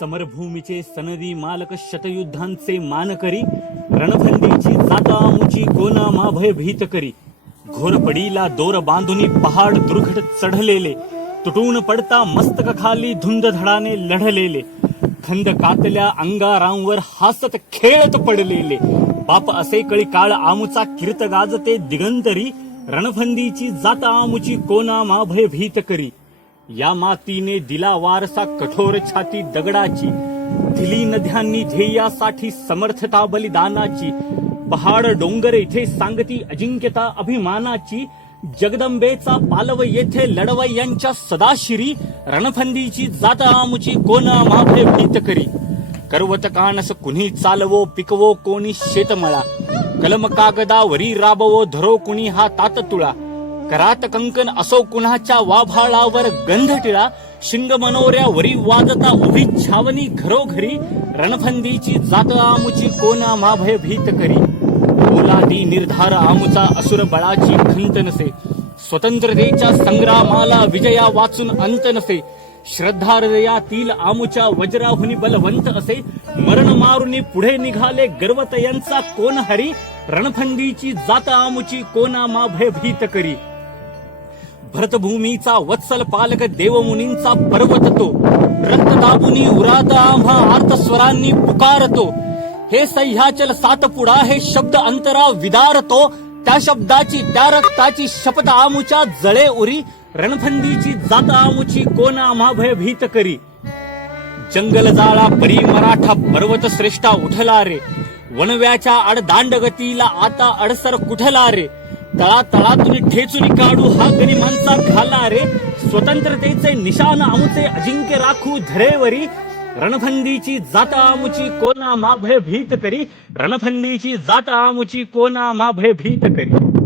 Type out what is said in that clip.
समरभूमीचे सनदी मालक शतयुद्धांचे मान करी रणफंदीची जाता मुची कोना माभय भीत करी. घोरपडीला दोर बांधुनी पहाड दुर्घट चढलेले तुटून पडता मस्तक खाली धुंद धडाने लढलेले. खंद कातल्या अंगारांवर हासत खेळत पडलेले. बाप असे कळी काळ आमुचा कीर्त गाजते दिगंतरी रणफंदीची जाता आमुची कोना माभय भीत करी. या मातीने दिला वारसा कठोर छाती दगडाची दिली नद्यांनी ध्येयासाठी समर्थता बलिदानाची पहाड डोंगर येथे सांगती अजिंक्यता अभिमानाची जगदंबेचा पालव येथे लढवय्यांच्या सदाशिरी रणफंदीची जात आमुची कोण माभे भीत करी? करवत कानस कुणी चालवो पिकवो कोणी शेतमळा? कलम कागदावरी राबवो धरो कुणी हा तात तुळा करात कंकन असो कुणाच्या वाभाळावर गंध टिळा शिंग मनोऱ्या वरी वाजता उभी छावणी घरोघरी रणफंदीची जात आमुची कोणा माभय भीत करी? ओलादी निर्धार आमुचा असुर बळाची खंत नसे. स्वतंत्रतेच्या संग्रामाला विजया वाचून अंत नसे. श्रद्धा हृदयातील आमुच्या वज्राहुनी बलवंत असे. मरण मारुनी पुढे निघाले गर्वतयांचा कोण हरी? रणफंदीची जात आमुची कोणा मा भीत करी? भरतभूमीचा वत्सल पालक देवमुनींचा पर्वत तो रक्त दाबुनी आम्हा स्वरांनी पुकारतो. हे सह्याचल सातपुडा हे शब्द अंतरा विदारतो. त्या शब्दाची त्या रक्ताची शपथ आमुच्या जळे उरी. रणफंदीची जात आमुची कोण आम्हा भयभीत करी. जंगल जाळा परी मराठा पर्वत श्रेष्ठा उठला रे वनव्याच्या अडदांडगतीला आता अडसर कुठला रे तळा तळातून ठेचून काढू हा गनिमांचा घाला रे. स्वतंत्रतेचे निशान आमुचे अजिंक्य राखू धरेवरी. रणफंदीची जात आमुची कोणा माभय भीत करी. रणफंदीची जात आमुची कोणा माभय भीत करी.